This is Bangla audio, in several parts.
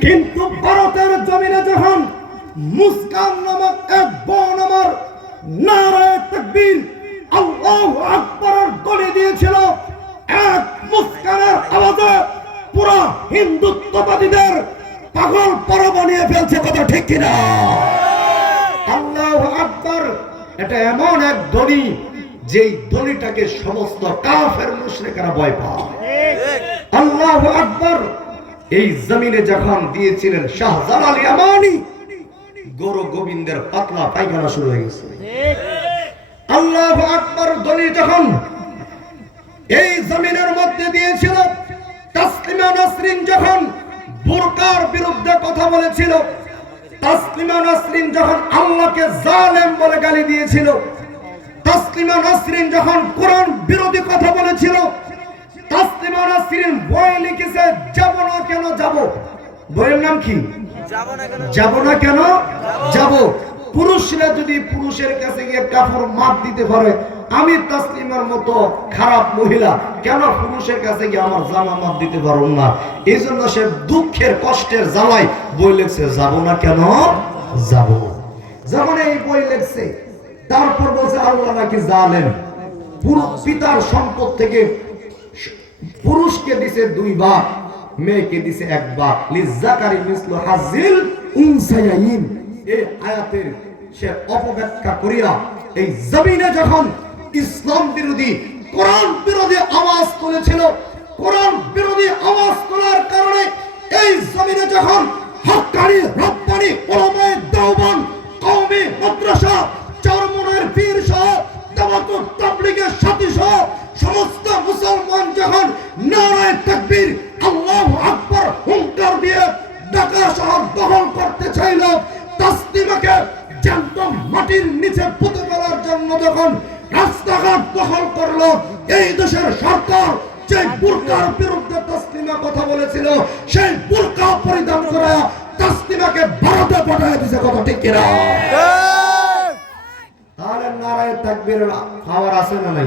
কিন্তু ভারতের জমিনে যখন মুস্কান নামক এক বোন আমার নারায় তকবীর আল্লাহ আকবরের গলি দিয়েছিল এক মুস্কানের আওয়াজে পুরো হিন্দুত্ববাদীদের পাগল পর বানিয়ে ফেলছে কথা ঠিক কিনা? আল্লাহ আকবর এটা এমন এক ধ্বনি যেই ধ্বনিটাকে সমস্ত কাফের মুশরিকরা ভয় পায়। আল্লাহ আকবর এই জমিনে যখন দিয়েছিলেন শাহজালাল ইয়ামানি, গৌর গোবিন্দের পাতলা পায়খানা শুরু হয়ে গেছে। আল্লাহ আকবর ধ্বনি যখন এই জমিনের মধ্যে দিয়েছিল, তাসলিমা নাসরিন যখন বুরকার বিরুদ্ধে কথা বলেছিল, তাসলিমা নাসরিন যখন আল্লাহকে জালেম বলে গালি দিয়েছিল, তাসলিমা নাসরিন যখন কোরআন বিরোধী কথা বলেছিল তাসলিমা নাসরিন বই লিখেছে যাব না কেন যাব? বইয়ের নাম কি? যাব না কেন। যাব পুরুষরা যদি পুরুষের কাছে গিয়ে কাপড় মাপ দিতে পারে আমি তাসলিমার মতো খারাপ মহিলা কেন পুরুষের কাছে গিয়ে আমার জামা মাপ দিতে পারব না? এই জন্য সে দুঃখের কষ্টের জ্বালায় বই লেখছে যাব না কেন যাব। যখন এই বই লেখছে তারপর বলছে আল্লাহ নাকি জানেন পুরো পিতার সম্পদ থেকে পুরুষকে দিছে দুইবার মেয়েকে দিছে একবার লিজাকারি মিসলু হাজিল উনসায়াইন। এই আয়াতের সে অপব্যাখ্যা করিয়া এই জমিনে যখন ইসলাম বিরোধী, কোরআন বিরোধী আওয়াজ তুলেছিল, কোরআন বিরোধী আওয়াজ তোলার কারণে এই জমিনে যখন হক্কানি রপ্তানি, ওলামায়ে দেওবন্দ কওমি, মাদ্রাসা, চরমনের পীর সহ দাওয়াতুত তাবলীগের মুসলমান যখন নারায় তাকবীর আল্লাহু আকবার হুঙ্কার দিয়ে ঢাকা শহর দখল করতে চাইল তাসলিমাকে জ্যান্ত মাটির নিচে পুঁতে ফেলার জন্য যখন রাস্তাঘাট দখল করল এই দেশের সরকার যে বুরকার বিরুদ্ধে তাসলিমা কথা বলেছিল সেই বুরকা পরিধান করে তাসলিমাকে ভারতে পাঠিয়ে দিছে কথা ঠিক কিনা? তাহলে নারায় তাকবীর পাওয়ার আছে না নাই?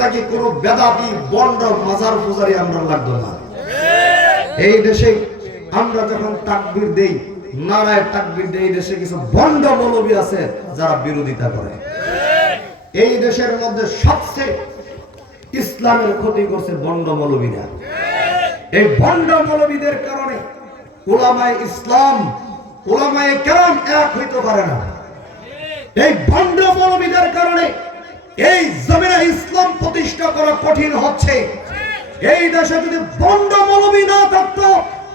থাকি কোন বেদাতি বন্ড মাজার পূজারি আমরা লাগতো না? এই দেশে আমরা যখন তাকবির দেই, নারায় তাকবির দেই দেশে কিছু বন্ড মৌলবী আছে যারা বিরোধিতা করে। এই দেশের মধ্যে সবচেয়ে ইসলামের ক্ষতি করছে বন্ড মৌলবীরা। এই বন্ড মৌলবীদের কারণে ওলামায় ইসলাম ওলামায় কেরাম এক হইতে পারে না। এই বন্ড মৌলবীদের কারণে এই ইসলাম প্রতিষ্ঠা করা কঠিন হচ্ছে। এই দেশে যদি বন্ড মৌলবী না থাকতো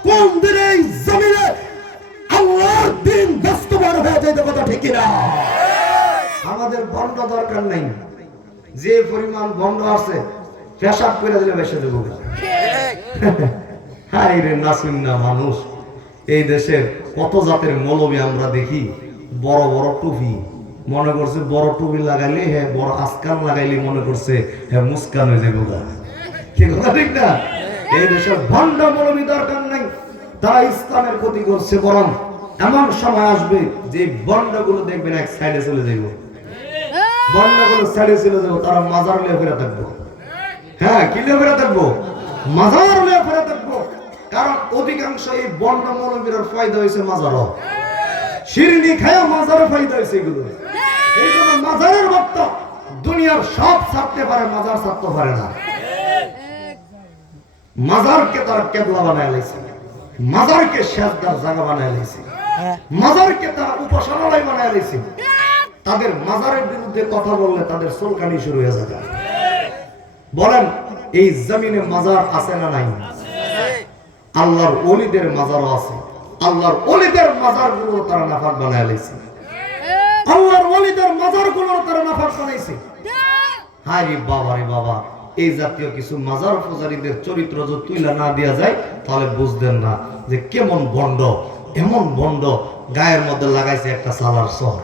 কোন দিনে এই জমিনে আল্লাহর দিন বাস্তবায়ন হয়ে যাইতে কথা ঠিক না আমাদের ভণ্ড দরকার নাই। যে পরিমাণ ভণ্ড আছে পেশাব করে দিলে বেসে দেবো। হাই রে নাসুন না মানুষ। এই দেশের কত জাতের মৌলবী আমরা দেখি বড় বড় টুপি। মনে করছে বড় টুপি লাগাইলে হ্যাঁ বড় আসকান লাগাইলে মনে করছে হ্যাঁ মুস্কান হয়ে যাবে গা। কি কথা ঠিক না? এই দেশের ভণ্ড মৌলবী দরকার নাই। তারা ইসলামের ক্ষতি করছে বরং এমন সময় আসবে যে বন্ডগুলো দেখবেন এক সাইডে চলে যাইব। বন্ডগুলো সাইডে চলে যাব তারা মাজার লিয়ে ফেরা থাকব। হ্যাঁ কি লিয়ে ফেরা থাকব? মাজার লিয়ে ফেরা থাকব। কারণ অধিকাংশ এই বন্ড মৌলবীর ফায়দা হয়েছে মাজারও। শিরনি খায়া মাজারও ফায়দা হয়েছে এগুলো। দুনিয়ার সব ছাড়তে পারে, মাজার ছাড়তে পারে না। মাজারকে তারা কেবলা বানায় লাইছে। মাজারকে শেষদার জায়গা বানায় লাইছে। মাজারকে তারা উপাসনালয় বানায় লাইছে। তাদের মাজারের বিরুদ্ধে কথা বললে তাদের চুলকানি শুরু হয়ে যাবে। বলেন, এই জমিনে মাজার আছে না নাই? আল্লাহর অলিদের মাজারও আছে। আল্লাহর অলিদের মাজারগুলো তারা নাফাক বানায় লাইছে। আল্লাহর ওলিদের মাজারগুলো তারা নাফাক বানাইছে। হায় রে বাবা রে বাবা এই জাতীয় কিছু মাজার পূজারীদের চরিত্র যদি তুইলা না দেওয়া যায় তাহলে বুঝতেন না যে কেমন বন্ড এমন বন্ড গায়ের মধ্যে লাগাইছে একটা সালার শহর।